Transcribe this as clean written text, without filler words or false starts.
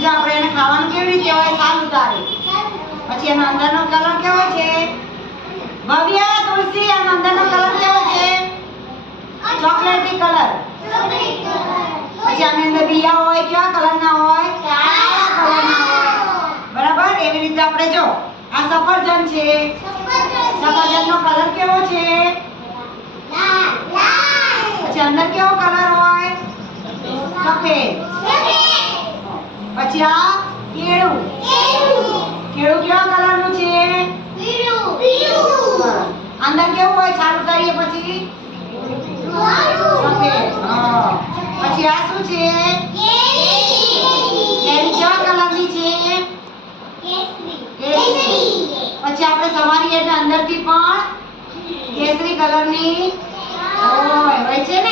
પછી જો આપણે એને ખાવાનું કેવી રીતે હોય સાલ ઉતારે પછી એનો અંદરનો કલર કેવો છે ભવ્ય તુલસી એનો અંદરનો કલર કેવો છે ચોકલેટી કલર પછી આની અંદર બિયા હોય કેવા કલરના હોય કાળા કલરના હોય બરાબર એવી રીતે આપણે જો આ સફરજન છે સફરજનનો કલર કેવો છે પછી અંદર કેવો કલર હોય સફેદ પછી આ કેળું કેળું કેવા કલરનું છે અંદર કેવું હોય છાલ ઉતારીએ પછી સફેદ પછી આ શું છે કેરી કેવા કલરની છે કેસરી પછી આપણે સવારી એટલે અંદરથી પણ કેસરી કલરની